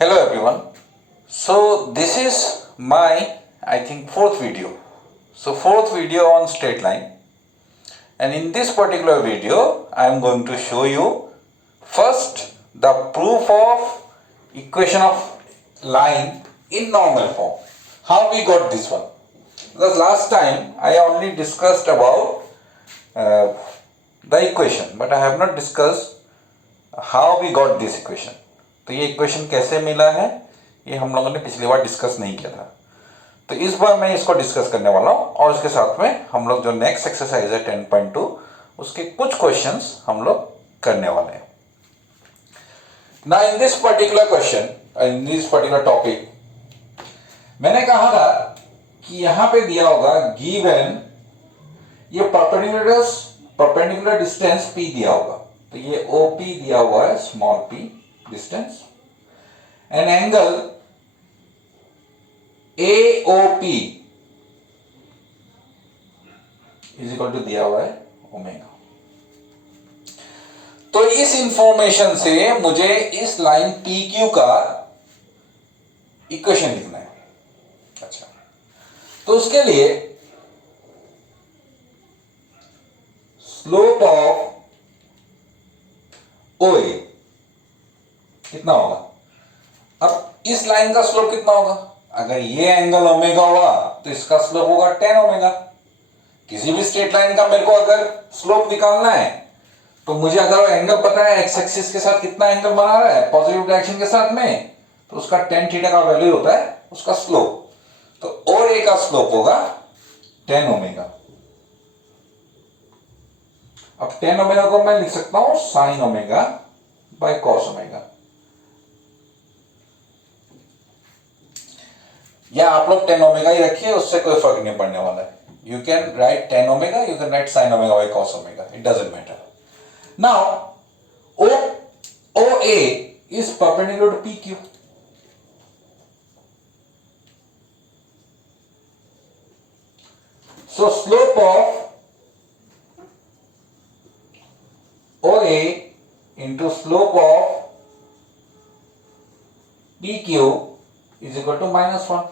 Hello everyone. So this is my I think fourth video. So fourth video on straight line, and in this particular video I am going to show you first the proof of equation of line in normal form. How we got this one? Because last time I only discussed about the equation, but I have not discussed how we got this equation. तो ये equation कैसे मिला है ये हम लोगों ने पिछली बार डिस्कस नहीं किया था, तो इस बार मैं इसको डिस्कस करने वाला हूँ और उसके साथ में हम लोग जो नेक्स्ट एक्सरसाइज है 10.2 उसके कुछ क्वेश्चंस हम लोग करने वाले हैं. ना in this particular question, in this particular topic मैंने कहा था कि यहां पे दिया होगा गिवन ये परपेंडिकुलर डिस्टेंस p दिया होगा, तो ये OP दिया हुआ है small p distance, an angle AOP is equal to दिया हुआ है ओमेगा. तो इस इंफॉर्मेशन से मुझे इस लाइन PQ का इक्वेशन लिखना है. अच्छा, तो उसके लिए स्लोप ऑफ OA कितना होगा? अब इस लाइन का स्लोप कितना होगा? अगर ये एंगल ओमेगा हुआ तो इसका स्लोप होगा 10 ओमेगा. किसी भी स्ट्रेट लाइन का मेरे को अगर स्लोप निकालना है तो मुझे अगर एंगल पता है एक्स एक्सिस के साथ कितना एंगल बना रहा है पॉजिटिव डायरेक्शन के साथ में, तो उसका tan थीटा का वैल्यू होता है उसका स्लोप. तो OA का स्लोप होगा 10 ओमेगा. अब 10 ओमेगा को मैं लिख सकता हूं sign omega by cos omega, या आप लोग 10 ओमेगा ही रखिए, उससे कोई फर्क नहीं पड़ने वाला है. You can write 10 omega, you can write sine omega by cos omega, it doesn't matter. Now OA is perpendicular to PQ. So slope of OA into slope of PQ is equal to -1.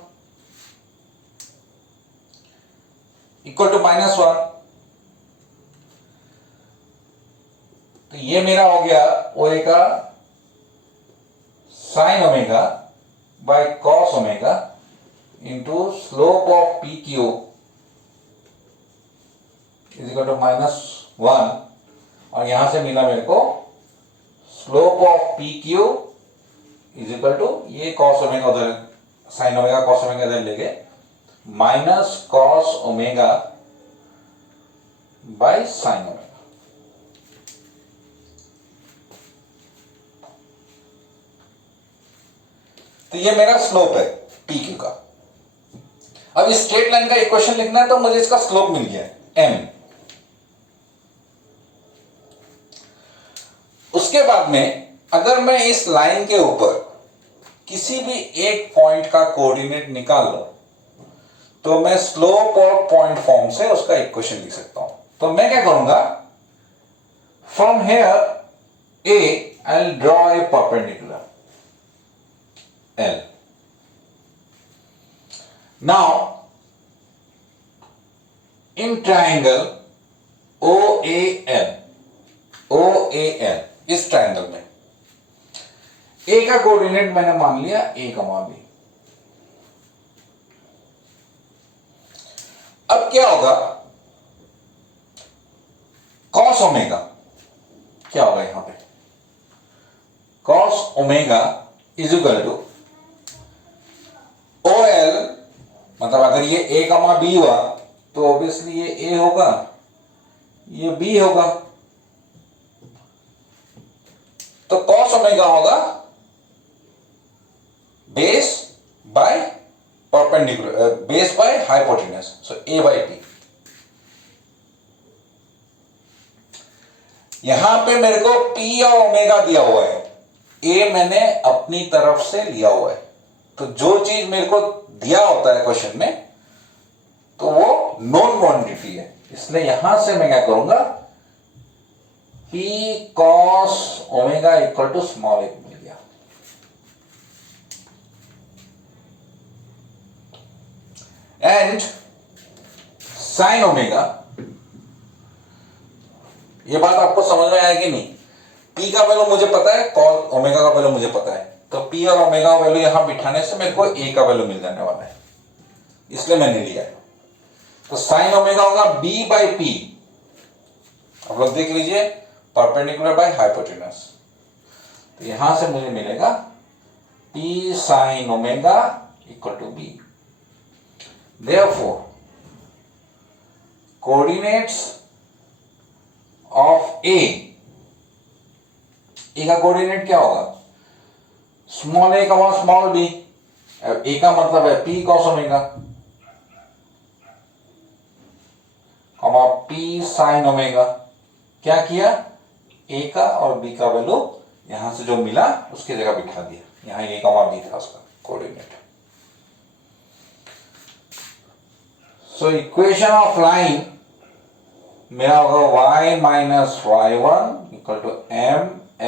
Equal to -1. तो ये मेरा हो गया OA का sine omega by cos omega into slope of PQ is equal to -1, और यहां से मिला मेरे को slope of PQ is equal to ये कॉस ओमेगा उधर साइन ओमेगा कॉस ओमेगा इधर लेके minus cos omega by sine omega. तो ये मेरा स्लोप है PQ का. अब इस स्ट्रेट लाइन का इक्वेशन लिखना है तो मुझे इसका स्लोप मिल गया m. उसके बाद में अगर मैं इस लाइन के ऊपर किसी भी एक पॉइंट का कोऑर्डिनेट निकाल लूं तो मैं स्लोप और पॉइंट फॉर्म से उसका इक्वेशन लिख सकता हूं. तो मैं क्या करूंगा, from here A I will draw a perpendicular L. Now in triangle OAL इस ट्राइंगल में A का कोऑर्डिनेट मैंने मान लिया A, B. अब क्या होगा, कॉस ओमेगा क्या होगा यहां पे, cos omega is equal to OL, मतलब अगर ये A, B हुआ तो ऑब्वियसली ये A होगा, ये B होगा. तो कॉस ओमेगा होगा base by perpendicular, base by hypotenuse, so A by P. यहां पे मेरे को P और ओमेगा दिया हुआ है, A मैंने अपनी तरफ से लिया हुआ है. तो जो चीज मेरे को दिया होता है क्वेश्चन में तो वो नॉन क्वांटिटी है, इसलिए यहां से मैं क्या करूंगा, P cos omega equal to small एक मिल गया. एंड साइन ओमेगा, ये बात आपको समझ में आया कि नहीं? P का वैल्यू मुझे पता है, कॉस ओमेगा का वैल्यू मुझे पता है, तो P और ओमेगा का वैल्यू यहां बिठाने से मेरे को A का वैल्यू मिल जाने वाला है, इसलिए मैंने लिया है। तो साइन ओमेगा होगा B बाई P, आप लोग देख लीजिए, परपेंडिकुलर बाय हाइपोटेनस। तो यहां से मुझे मिलेगा P sine omega equal to B। Therefore, coordinates of A का कोऑर्डिनेट क्या होगा? स्मॉल a का स्मॉल b। A का मतलब है P cos omega P sine omega. क्या किया? A का और B का वैल्यू यहां से जो मिला उसकी जगह बिठा दिया, यहां A का B था उसका कोऑर्डिनेट। सो इक्वेशन ऑफ लाइन मेरा होगा y minus y1 equal to m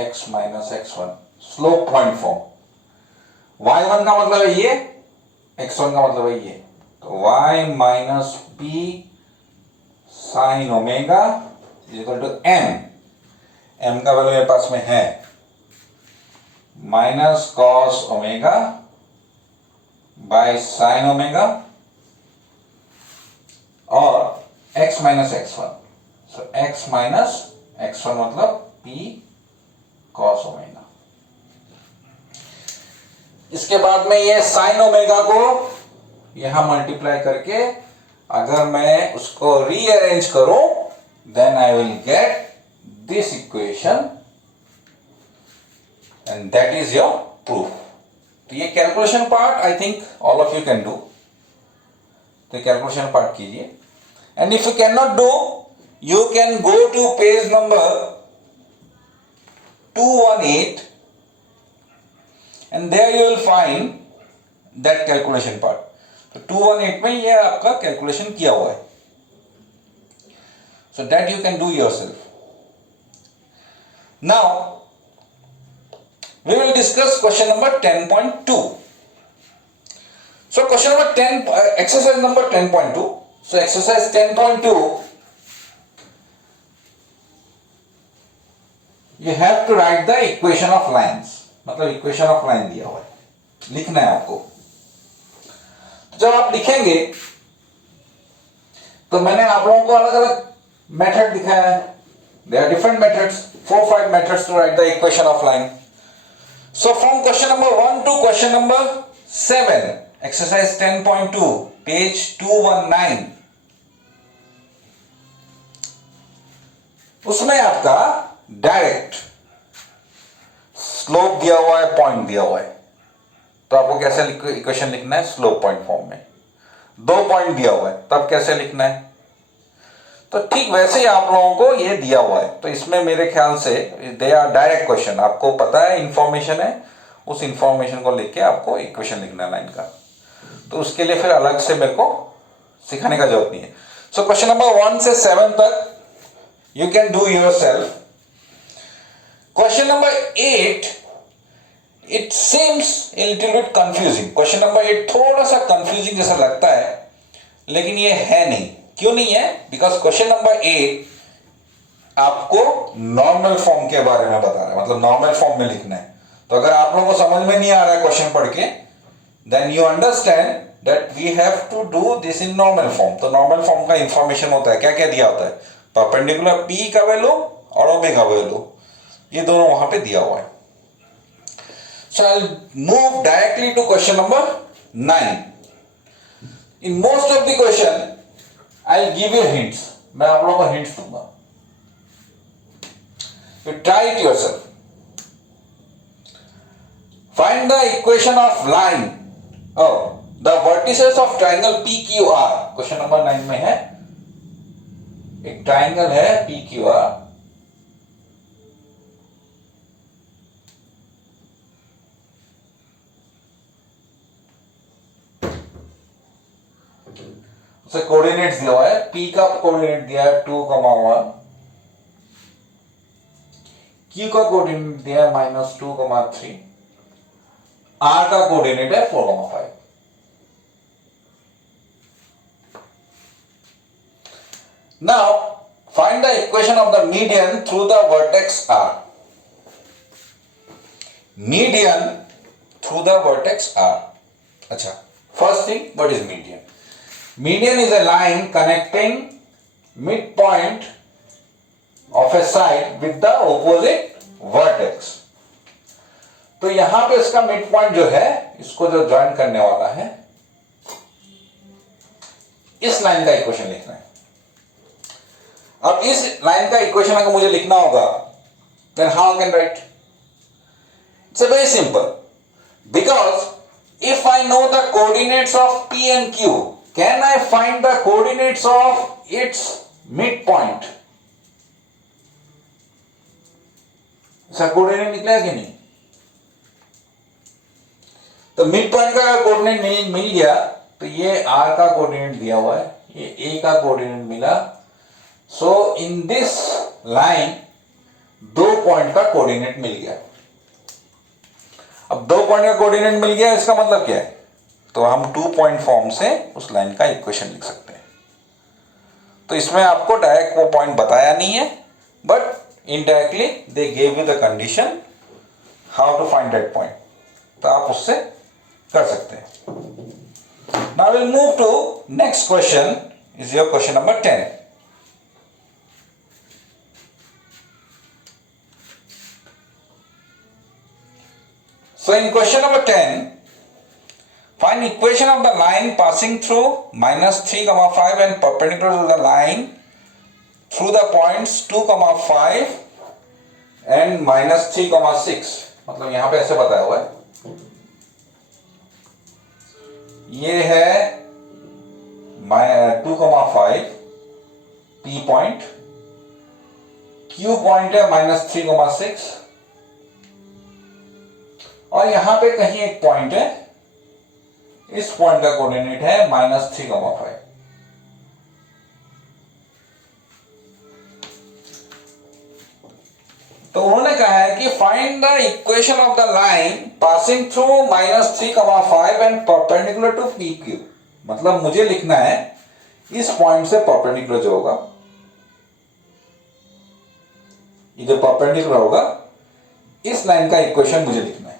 x minus x1, slope point form. y1 का मतलब है ये, x1 का मतलब है ये, तो y minus p sine omega equal to m का वैल्यू मेरे पास में है minus cos omega by sine omega और x minus x1, so x minus x1 मतलब p कॉस ओमेगा। इसके बाद में ये साइन ओमेगा को यहां मल्टीप्लाई करके अगर मैं उसको रीअरेंज करूं, then I will get this equation and that is your proof. तो ये calculation part I think all of you can do, तो कैलकुलेशन पार्ट कीजिए। And if you can not do, you can go to page number 218 and there you will find that calculation part. तो 218 में ये आपका calculation किया हुआ है, so that you can do yourself. Now we will discuss question number 10.2. So question number 10, exercise number 10.2. So exercise 10.2, you have to write the equation of lines, मतलब equation of line दिया हुआ है, लिखना है आपको। जब आप लिखेंगे तो मैंने आप लोगों को अलग अलग मेथड दिखाया है, there are different methods, 4-5 methods to write the equation of line. So from question number 1 to question number 7, exercise 10.2, page 219, उसमें आपका डायरेक्ट स्लोप दिया हुआ है, पॉइंट दिया हुआ है, तो आपको कैसे इक्वेशन लिखना है? स्लोप पॉइंट फॉर्म में। 2 पॉइंट दिया हुआ है, तब कैसे लिखना है? तो ठीक वैसे ही आप लोगों को ये दिया हुआ है, तो इसमें मेरे ख्याल से दे आर डायरेक्ट क्वेश्चन, आपको पता है इंफॉर्मेशन है, उस इंफॉर्मेशन को लेके आपको इक्वेशन लिखना है लाइन का, तो उसके लिए फिर अलग से मेरे को सिखाने का जरूरत नहीं है। सो क्वेश्चन नंबर 1 से 7 तक you can do yourself. Question number 8, it seems a little bit confusing. Question number 8 थोड़ा सा confusing जैसा लगता है, लेकिन ये है नहीं। क्यों नहीं है? Because question number 8 आपको नॉर्मल फॉर्म के बारे में बता रहा है, मतलब नॉर्मल फॉर्म में लिखना है। तो अगर आप लोगों को समझ में नहीं आ रहा है क्वेश्चन पढ़ के, then you understand that we have to do this in normal form. तो नॉर्मल फॉर्म का इंफॉर्मेशन होता है, क्या क्या दिया होता है? परपेंडिकुलर P का वैल्यू और ओमेगा वैल्यू, ये दोनों वहां पे दिया हुआ है। So I move directly to question number 9। In most of the question I give you hints, मैं आप लोगों को हिंट्स दूंगा, you try it yourself. Find the equation of line the vertices of triangle PQR। Question number 9 में है, एक triangle है PQR, उसे कोऑर्डिनेट्स दिया हुआ है। P का कोऑर्डिनेट दिया है 2,1, Q का कोऑर्डिनेट दिया है -2,3, R का कोऑर्डिनेट है 4,5। Now find the equation of the median through the vertex R. Median through the vertex R. अच्छा, first thing, what is median? Median is a line connecting mid point of A side with the opposite vertex. तो यहां पे इसका mid point जो है, इसको जो join करने वाला है, इस लाइन का इक्वेशन लिखना है. अब इस लाइन का इक्वेशन अगर मुझे लिखना होगा, then how can write? It's very simple, because if I know the coordinates of P and Q, can I find the coordinates of its mid point? इसका कोऑर्डिनेट निकला कि नहीं? तो मिड पॉइंट का कोऑर्डिनेट मिल गया, तो ये R का कोऑर्डिनेट दिया हुआ है, ये A का कोऑर्डिनेट मिला. सो इन दिस लाइन दो पॉइंट का कोऑर्डिनेट मिल गया. अब दो पॉइंट का कोऑर्डिनेट मिल गया, इसका मतलब क्या है? तो हम 2 पॉइंट फॉर्म से उस लाइन का इक्वेशन लिख सकते हैं. तो इसमें आपको डायरेक्ट वो पॉइंट बताया नहीं है, but indirectly they gave you the condition how to find that point. तो आप उससे कर सकते हैं. Now we'll move to next question, is your question number 10. So in question number 10, find equation of the line passing through -3, 5 and perpendicular to the line through the points 2, 5 and -3, 6. मतलब यहां पे ऐसे बताया हुआ है, ये है 2, 5 P पॉइंट, Q पॉइंट है -3, 6 और यहां पे कहीं एक पॉइंट है, इस पॉइंट का कोऑर्डिनेट है -3, 5. तो उन्होंने कहा है कि find the equation of the line passing through -3, 5 and perpendicular to PQ. मतलब मुझे लिखना है इस पॉइंट से परपेंडिकुलर जो होगा, ये जो परपेंडिकुलर होगा, इस लाइन का इक्वेशन मुझे लिखना है.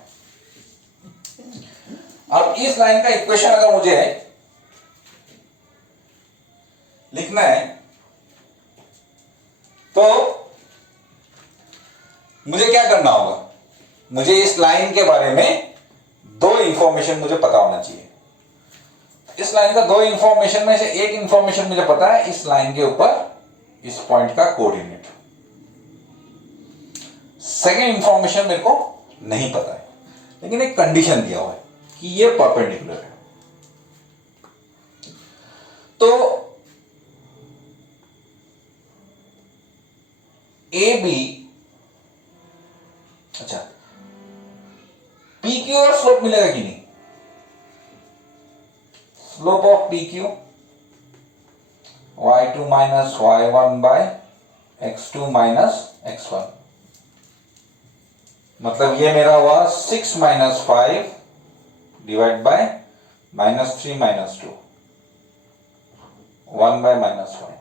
अब इस लाइन का इक्वेशन अगर मुझे लिखना है, तो मुझे क्या करना होगा? मुझे इस लाइन के बारे में दो इंफॉर्मेशन मुझे पता होना चाहिए. इस लाइन का दो इंफॉर्मेशन में से एक इंफॉर्मेशन मुझे पता है, इस लाइन के ऊपर इस पॉइंट का कोऑर्डिनेट. सेकेंड इंफॉर्मेशन मेरे को नहीं पता है, लेकिन एक कंडीशन दिया हुआ है कि ये परपेंडिकुलर है. तो AB, अच्छा, PQ और स्लोप मिलेगा कि नहीं? Slope of PQ y2 minus y1 by x2 minus x1. मतलब ये मेरा हुआ 6 minus 5 डिवाइड बाय -3 -2, 1 by -5.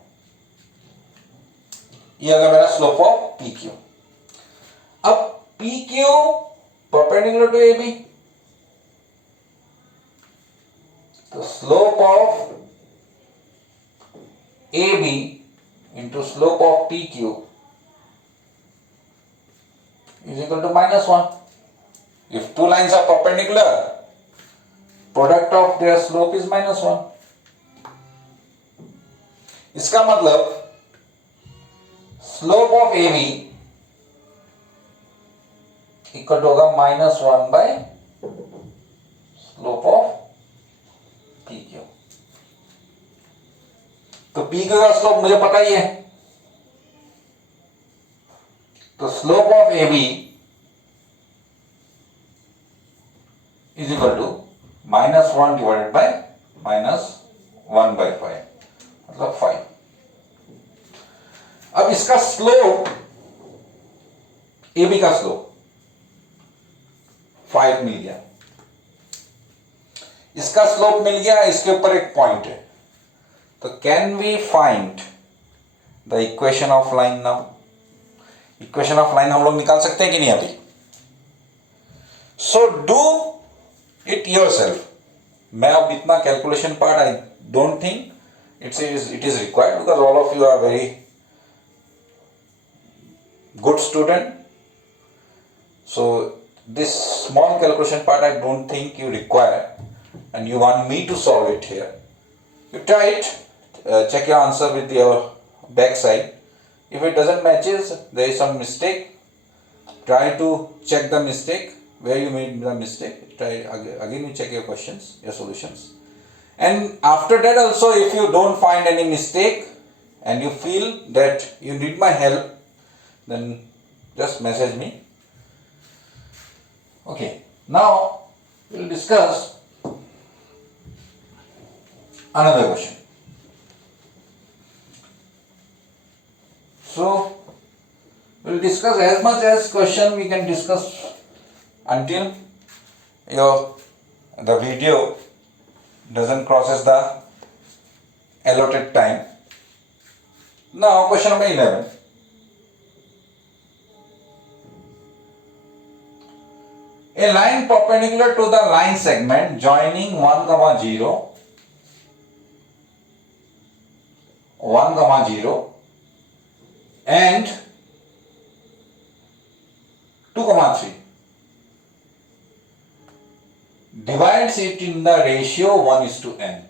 ये अगर मेरा स्लोप ऑफ PQ. अब PQ परपेंडिकुलर टू AB, तो slope of AB into slope of PQ is equal to -1. If two lines are perpendicular, product of their slope is -1. इसका मतलब slope of AB equal to होगा -1 by slope of PQ. तो PQ का slope मुझे पता ही है, तो slope of AB is equal to -1 divided by -1/5, मतलब 5. अब इसका स्लोप, AB का स्लोप 5 मिल गया, इसका स्लोप मिल गया, इसके ऊपर एक पॉइंट है. तो can we find the equation of line now. Equation of line हम लोग निकाल सकते हैं कि नहीं अभी? So do it yourself. मैं अब इतना calculation part I don't think it is required, because all of you are very good student. So this small calculation part I don't think you require, and you want me to solve it here. You try it, check your answer with your back side. If it doesn't matches, there is some mistake, try to check the mistake where you made the mistake. Try again, you check your questions, your solutions. And after that also, if you don't find any mistake and you feel that you need my help, then just message me. Okay, now we'll discuss another question. So we'll discuss as much as question we can discuss until the video doesn't crosses the allotted time. Now question number 11. A line perpendicular to the line segment joining 1, 0, 1, 0 and 2, 3 divides it in the ratio 1:n.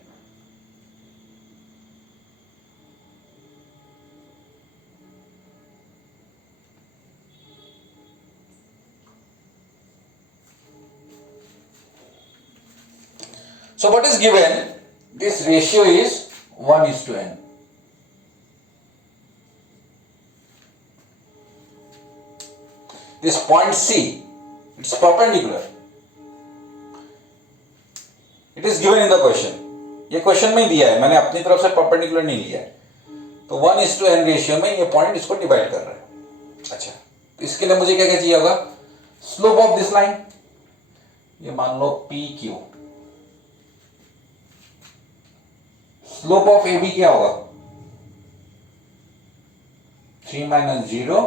So what is given? This ratio is 1:n. This point C, it's perpendicular. It is given in the question. ये question में दिया है, मैंने अपनी तरफ से perpendicular नहीं लिया है। तो 1:n रेशियो में ये पॉइंट इसको डिवाइड कर रहा है। अच्छा, तो इसके लिए मुझे क्या क्या चाहिए होगा? स्लोप ऑफ दिस लाइन, ये मान लो PQ। स्लोप ऑफ AB क्या होगा? 3 - 0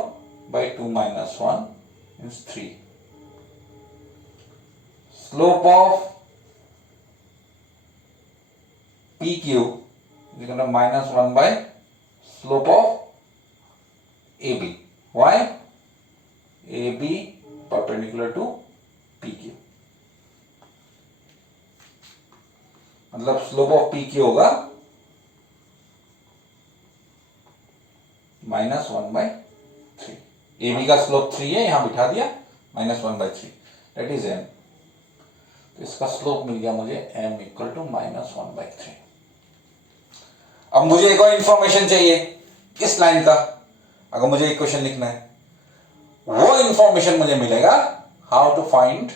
by 2 - 1 is 3. Slope of PQ is equal to -1 by slope of AB. Why? AB perpendicular to PQ. मतलब स्लोप ऑफ PQ होगा -1/3. AB का स्लोप 3 है, यहां बिठा दिया, -1/3, दैट इज M. तो इसका स्लोप मिल गया मुझे M = -1/3. अब मुझे एक और इंफॉर्मेशन चाहिए इस लाइन का, अगर मुझे इक्वेशन लिखना है, वो इंफॉर्मेशन मुझे मिलेगा how to find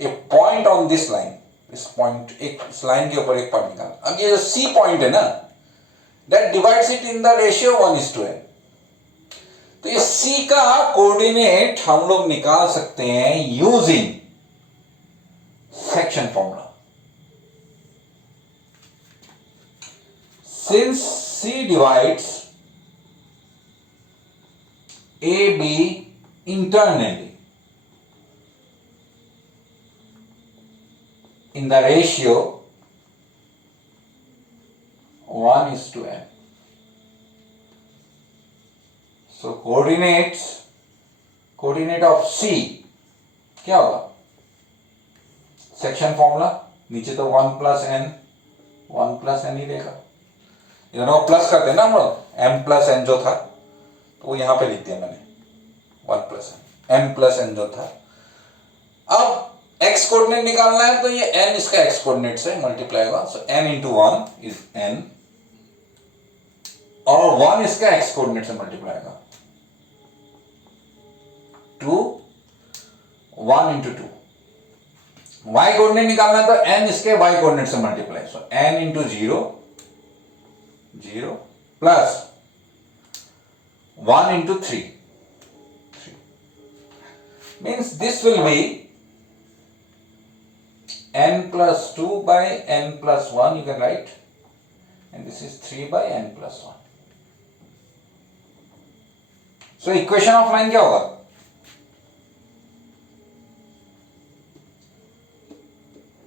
a point on this line. इस पॉइंट, एक इस लाइन के ऊपर एक पॉइंट निकालना. अब ये जो C पॉइंट है ना, that divides it in the ratio 1:n. तो ये C का कोऑर्डिनेट हम लोग निकाल सकते हैं using section formula. Since C divides AB internally in the ratio 1:n. So coordinate of C क्या होगा? सेक्शन फॉर्मूला, नीचे तो 1 + n ही देगा. दोनों प्लस करते हैं ना हम लोग, m + n जो था तो वो यहां पे लिख दिया मैंने, 1 + n, m + n जो था. अब x कोऑर्डिनेट निकालना है तो ये n इसका x कोऑर्डिनेट से मल्टीप्लाई होगा. सो n × 1 इज n और 1 इसका x कोऑर्डिनेट से मल्टीप्लाई होगा. 2 1 × 2. y कोऑर्डिनेट निकालना है तो n इसके y कोऑर्डिनेट से multiply. So n × 0 0 plus 1 × 3 means this will be n + 2 by n + 1, you can write, and this is 3 by n + 1. So equation of line क्या होगा?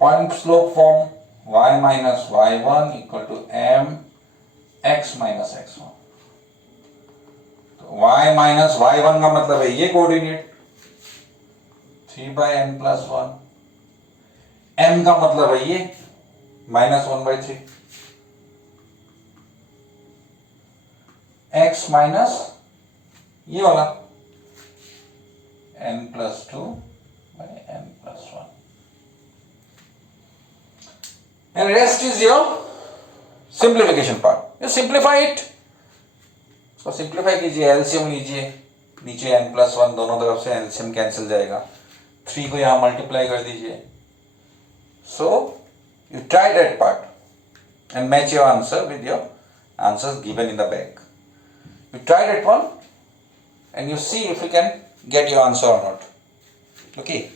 Point slope form y minus y1 equal to m x minus x1. तो y minus y1 का मतलब है ये coordinate 3/n plus 1, m का मतलब है ये -1/3, x माइनस ये वाला n plus 2/n plus 1. And rest is your simplification part. You simplify it. So simplify कीजिए, LCM लीजिए, नीचे n plus 1 दोनों तरफ से LCM कैंसिल जाएगा, 3 को यहाँ मल्टीप्लाई कर दीजिए. So you try that part and match your answer with your answers given in the back. You try that one and you see if you can get your answer or not. Okay,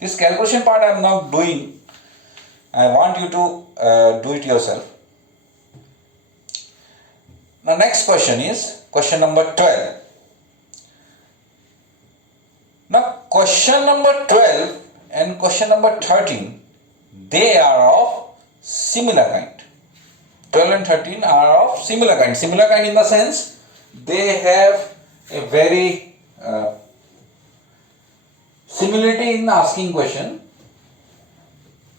this calculation part I am not doing. I want you to do it yourself. Now next question is question number 12. Now question number 12 and question number 13, they are of similar kind. 12 and 13 are of similar kind. Similar kind in the sense they have a very similarity in asking question.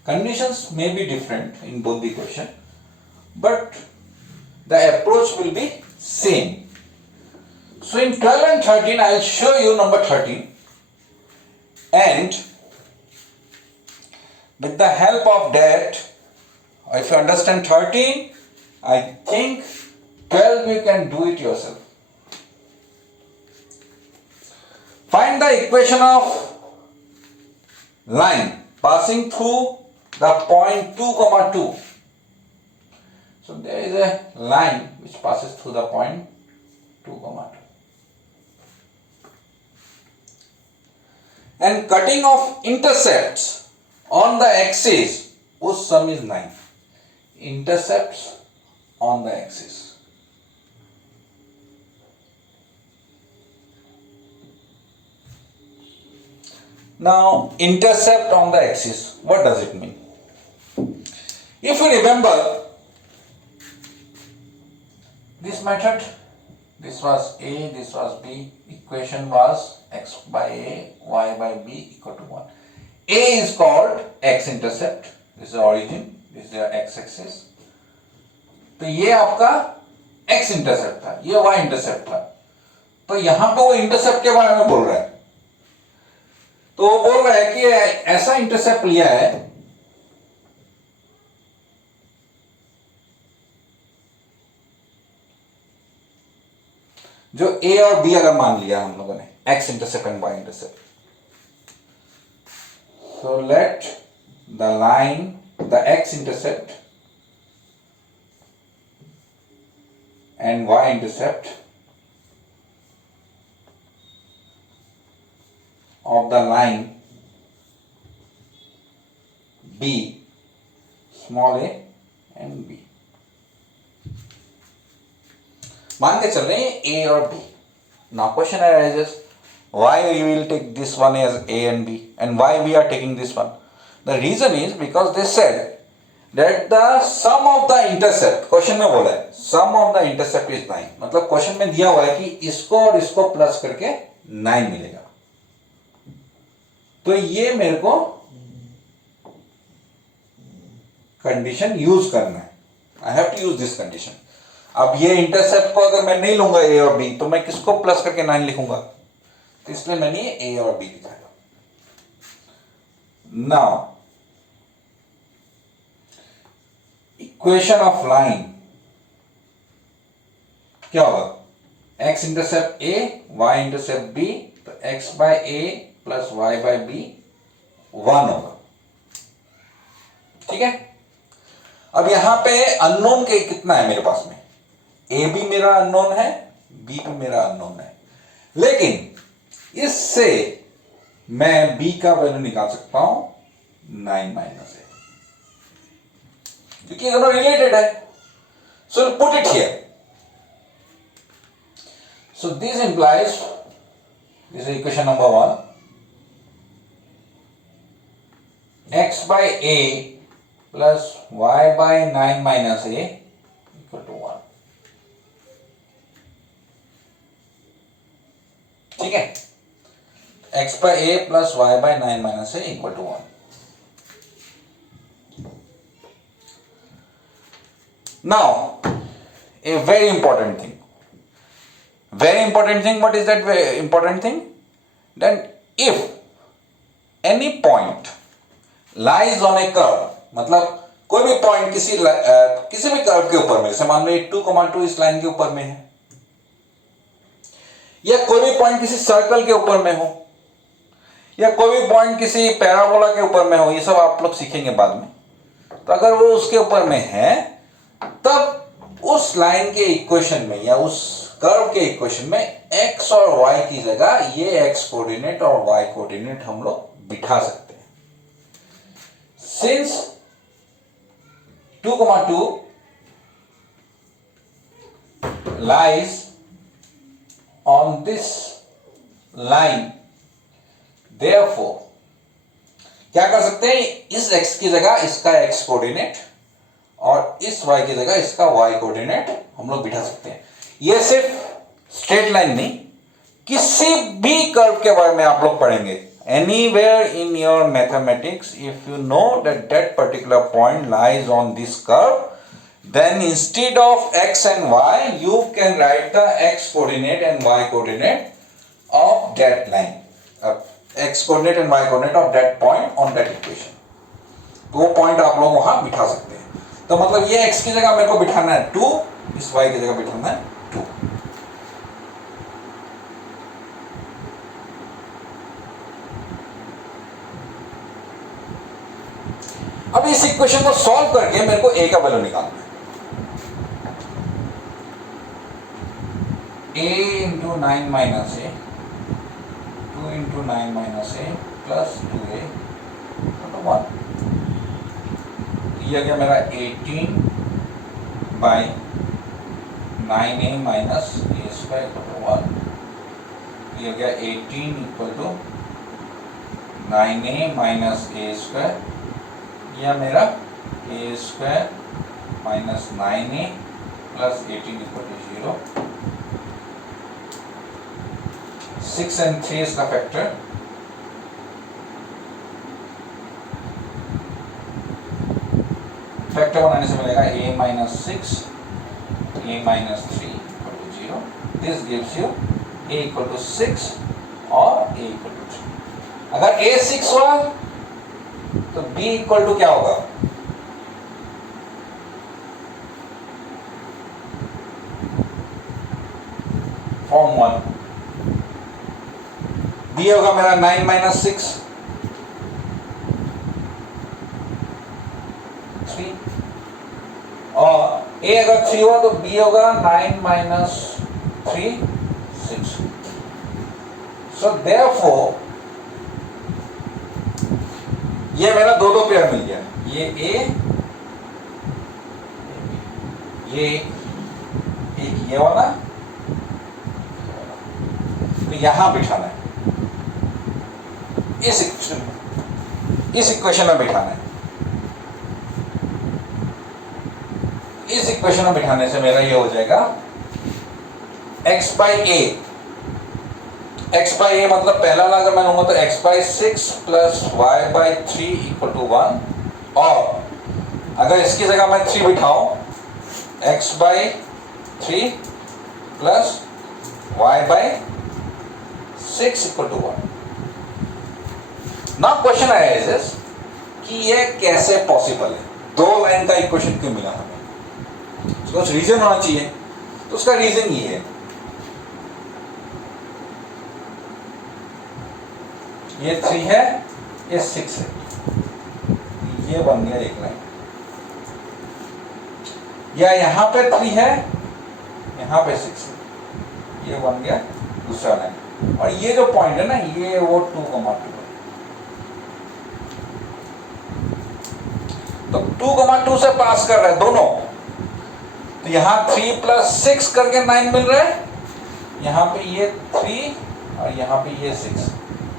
Conditions may be different in both the question, but the approach will be same. So in 12 and 13, I will show you number 13, and with the help of that, if you understand 13, I think 12 you can do it yourself. Find the equation of line passing through the point 2, 2. So there is a line which passes through the point 2, 2. And cutting of intercepts on the axis, whose sum is 9. Intercepts on the axis. Now intercept on the axis, what does it mean? If you remember this method, this was A, this was B, equation was x by A, y by B equal to 1. A is called x-intercept, this is the origin, this is your x-axis. तो ये आपका x-intercept था, ये y-intercept था. तो यहाँ पे वो intercept के बारे में बोल रहा है. तो वो बोल रहा है कि ऐसा intercept लिया है जो A और B अगर मान लिया हम लोगों ने, x intercept and y intercept. So let the line, the x intercept and y intercept of the line B, small a and B. मान के चल रहे हैं A और B. Now question arises, why we will take this one as A and B and why we are taking this one? The reason is because they said that the sum of the intercept, question में बोला है sum of the intercept is 9. मतलब question में दिया हुआ है कि इसको और इसको प्लस करके 9 मिलेगा. तो ये मेरे को कंडीशन यूज करना है. I have to use this condition. अब ये इंटरसेप्ट को अगर मैं नहीं लूंगा ए और बी तो मैं किसको प्लस करके 9 लिखूंगा? तो इसलिए मैंने ये ए और बी लिखा है. नाउ इक्वेशन ऑफ लाइन क्या होगा? एक्स इंटरसेप्ट ए, वाई इंटरसेप्ट बी, तो एक्स बाय ए प्लस वाई बाय बी 1 होगा. ठीक है. अब यहां पे अननोन के कितना है मेरे पास में? ए भी मेरा अननोन है, बी भी मेरा अननोन है. लेकिन इससे मैं बी का वैल्यू निकाल सकता हूं 9 माइनस ए, क्योंकि दोनों रिलेटेड है. So put it here. So this implies this is equation number 1. x by a plus y by 9 minus a equal to 1. ठीक है, x by a plus y by 9 minus a equal to 1. Now, a very important thing. Very important thing. What is that very important thing? Then if any point lies on a curve, मतलब कोई भी point किसी भी curve के ऊपर में, जैसे मान लो 2,2 इस लाइन के ऊपर में है, या कोई भी पॉइंट किसी सर्कल के ऊपर में हो, या कोई भी पॉइंट किसी पैराबोला के ऊपर में हो, ये सब आप लोग सीखेंगे बाद में. तो अगर वो उसके ऊपर में है, तब उस लाइन के इक्वेशन में या उस कर्व के इक्वेशन में x और y की जगह ये x कोऑर्डिनेट और y कोऑर्डिनेट हम लोग बिठा सकते हैं. Since 2,2 lies on this line, therefore क्या कर सकते हैं, इस x की जगह इसका x कोऑर्डिनेट और इस y की जगह इसका y कोऑर्डिनेट हम लोग बिठा सकते हैं. ये सिर्फ स्ट्रेट लाइन नहीं, किसी भी कर्व के बारे में आप लोग पढ़ेंगे. Anywhere in your mathematics, if you know that that particular point lies on this curve, then instead of x and y you can write the x coordinate and y coordinate of that line, x coordinate and y coordinate of that point on that equation. तो वो point आप लोग वहां बिठा सकते हैं. तो मतलब ये x की जगह मेरे को बिठाना है 2, इस y की जगह बिठाना है 2. अब इस इक्वेशन को सॉल्व करके मेरे को a का वैल्यू निकालना है. a into 9 minus a, 2 into 9 minus a plus 2a तो 1. ये गया मेरा 18 by 9a minus a square equal to 1. ये गया 18 equal to 9a minus a square. यह मेरा a square minus 9a plus 18 equal to 0. 6 and 3 is the factor. Factor बनाने से मिलेगा a minus 6, a minus 3 equal to 0. This gives you a equal to 6 और a equal to 3. अगर a 6 हुआ तो b equal to क्या होगा? Form 1. b होगा मेरा 9 minus 6, 3. और a अगर 3 हुआ तो b होगा 9 minus 3, 6. So therefore ये मेरा दो पेयर मिल गया. ये a, ये एक ये वाला, तो यहां बिठाना है इस इक्वेशन में बिठाना है. इस इक्वेशन में बिठाने से मेरा ये हो जाएगा x by a. x by a मतलब पहला वाला अगर मैं लूंगा तो x by 6 plus y by 3 equal to 1. और अगर इसकी जगह मैं 3 बिठाऊं, x by 3 plus y by 6 equal to 1. Now question arises कि ये कैसे पॉसिबल है, दो लाइन का इक्वेशन क्यों मिला हमें, उसका कुछ रीजन होना चाहिए. तो उसका रीजन ये है, ये 3 है, ये 6 है, ये बन गया एक लाइन. या यहां पे 3 है, यहां पे 6 है, ये बन गया दूसरा लाइन. और ये जो पॉइंट है ना, ये वो 2,2 तो 2,2 से पास कर रहे हैं दोनों. तो यहां 3 plus 6 करके 9 मिल रहा है, यहां पे ये 3 और यहाँ पे ये 6,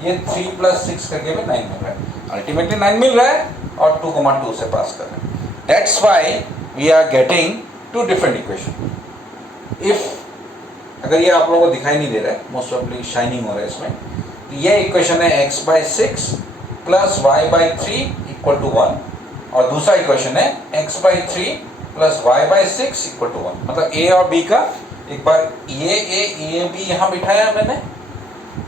ये 3 + 6 करके भी 9 मिल रहा है, अल्टीमेटली 9 मिल रहा है और 2,2 से पास कर रहे हैं। That's why we are getting 2 different equation. If अगर ये आप लोगों को दिखाई नहीं दे रहा है, मोस्ट ऑफली शाइनिंग हो रहा है इसमें, तो ये इक्वेशन है x/6 + y/3 = 1 और दूसरा इक्वेशन है x/3 + y/6 = 1। मतलब a और b का एक बार ये b यहाँ बिठाया मैंने,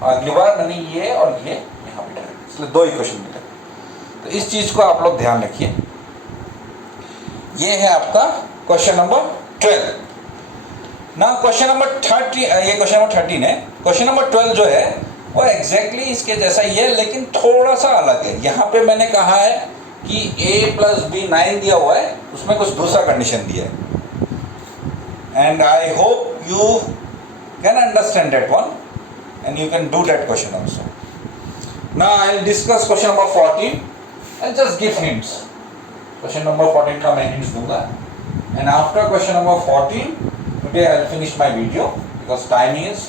अगली बार मैंने ये और ये यहाँ बिठाया, इसलिए 2 इक्वेशन मिले। तो इस चीज को आप लोग ध्यान रखिए। ये है आपका क्वेश्चन नंबर 12। ना क्वेश्चन नंबर 30, ये क्वेश्चन नंबर 13 है। क्वेश्चन नंबर 12 जो है वो एग्जैक्टली इसके जैसा ही है, लेकिन थोड़ा सा अलग है। यहाँ पे मैंने कहा है कि a + b 9 दिया हुआ है, उसमें कुछ दूसरा कंडीशन दिया है। And I hope you can understand that one and you can do that question also. Now I will discuss question number 14 and just give hints. Question number 14 का मैं हिंट्स दूंगा and after question number 14 today I will finish my video because time is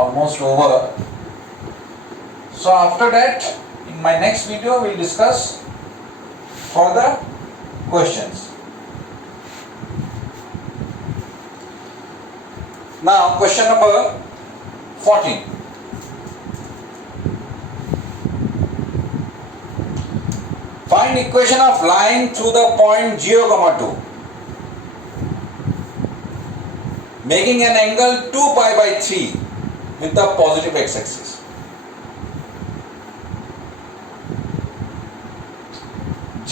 almost over. So after that, in my next video we will discuss further questions. Now question number 14. Find equation of line through the point 0, 2 making an angle 2π/3 with the positive x-axis.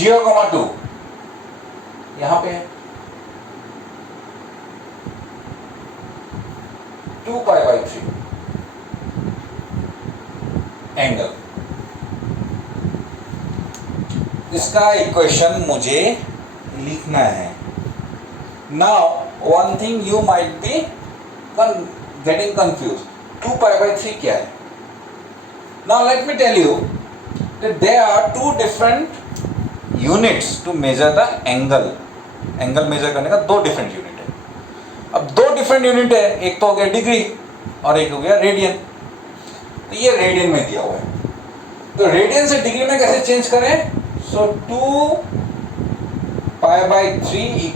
Zero, 2 यहाँ पे है 2π/3 angle. इसका equation मुझे लिखना है। Now one thing you might be getting confused. 2π/3 क्या है? Now let me tell you that there are 2 different units to measure the angle. Angle measure करने का 2 डिफरेंट यूनिट है। अब 2 डिफरेंट यूनिट है, एक तो हो गया डिग्री और एक हो गया रेडियन। तो ये रेडियन में दिया हुआ है, तो रेडियन से डिग्री में कैसे चेंज करें? सो 2π/3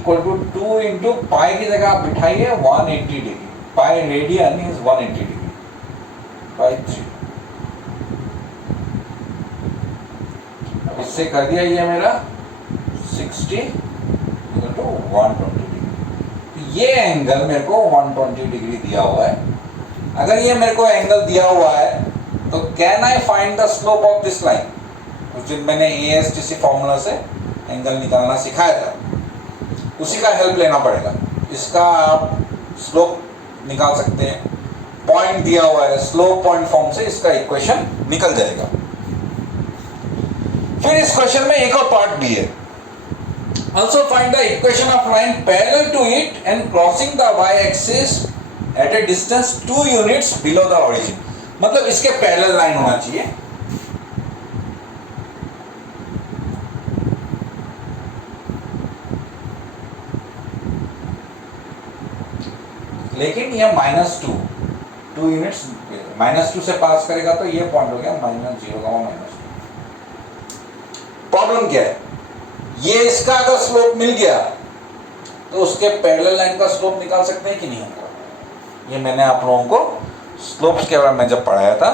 = 2 इंटू पाई की जगह आप बिठाइए 180 degree. Pi radian is 180 degree by 3। अब इससे कर दिया ये मेरा 60 = 120 डिग्री। ये एंगल मेरे को 120 डिग्री दिया हुआ है। अगर ये मेरे को एंगल दिया हुआ है तो can I find the slope of this line? उस दिन मैंने ASTC फॉर्मूला से एंगल निकालना सिखाया था, उसी का हेल्प लेना पड़ेगा। इसका आप स्लोप निकाल सकते हैं, पॉइंट दिया हुआ है, स्लोप पॉइंट फॉर्म से इसका इक्वेशन निकल जाएगा। फिर इस क्वेश्चन में एक और पार्ट भी है। Also find the equation of line parallel to it and crossing the y-axis at a distance 2 units below the origin। मतलब इसके पैरेलल लाइन होना चाहिए। लेकिन ये -2 यूनिट्स -2 से पास करेगा तो ये पॉइंट हो गया -0, -2। प्रॉब्लम क्या है? ये इसका अगर स्लोप मिल गया तो उसके पैरेलल लाइन का स्लोप निकाल सकते हैं कि नहीं होगा? ये मैंने आप लोगों को स्लोप्स के बारे में जब पढ़ाया था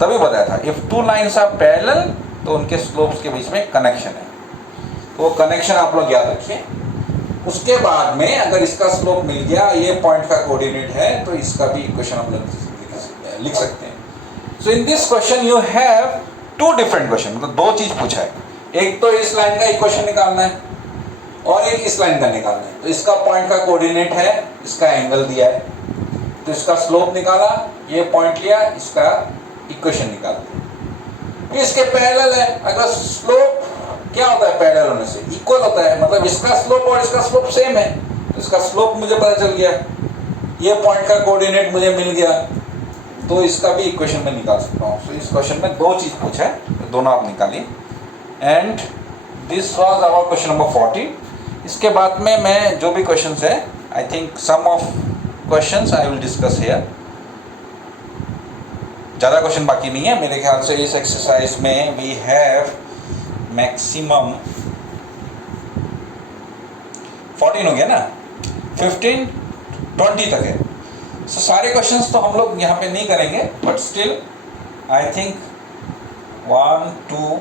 तभी बताया था। इफ 2 लाइन्स आर पैरेलल तो उनके स्लोप्स के बीच में कनेक्शन है, तो वो कनेक्शन आप लोग याद रखिए। उसके बाद में अगर इसका स्लोप मिल गया, ये पॉइंट का कोऑर्डिनेट है, तो इसका भी इक्वेशन हम लोग लिख सकते हैं। So in this question you have 2 different question, मतलब 2 चीज पूछा है। एक तो इस लाइन का इक्वेशन निकालना है और एक इस लाइन का निकालना है। तो इसका पॉइंट का कोऑर्डिनेट है, इसका एंगल दिया है, तो इसका स्लोप निकाला, ये पॉइंट लिया, इसका इक्वेशन निकाल दिया। फिर इसके पैरेलल है। अगर स्लोप क्या होता है पैरेलल होने से? इक्वल होता है, मतलब इसका स्लोप और इसका स्लोप सेम है, तो इसका स्लोप मुझे पता चल गया, ये पॉइंट का कोऑर्डिनेट मुझे मिल गया, तो इसका भी इक्वेशन में निकाल सकता हूँ। तो इस क्वेश्चन में 2 चीज पूछा है, तो दोनों आप निकालिए। And this was our question number 14। इसके बाद में मैं जो भी क्वेश्चंस है, I think some of questions I will discuss here. ज़्यादा क्वेश्चन बाकी नहीं है मेरे ख्याल से। इस एक्सरसाइज में वी हैव मैक्सिमम 14 हो गया ना, 15 20 तक है। सो सारे क्वेश्चंस तो हम लोग यहाँ पे नहीं करेंगे, but still I think 1 2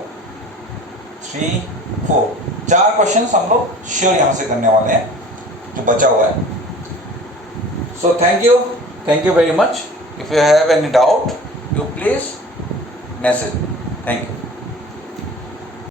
3 4 4 questions हम लोग श्योर यहाँ से करने वाले हैं जो बचा हुआ है। So thank you very much. If you have any doubt you please message. Thank you.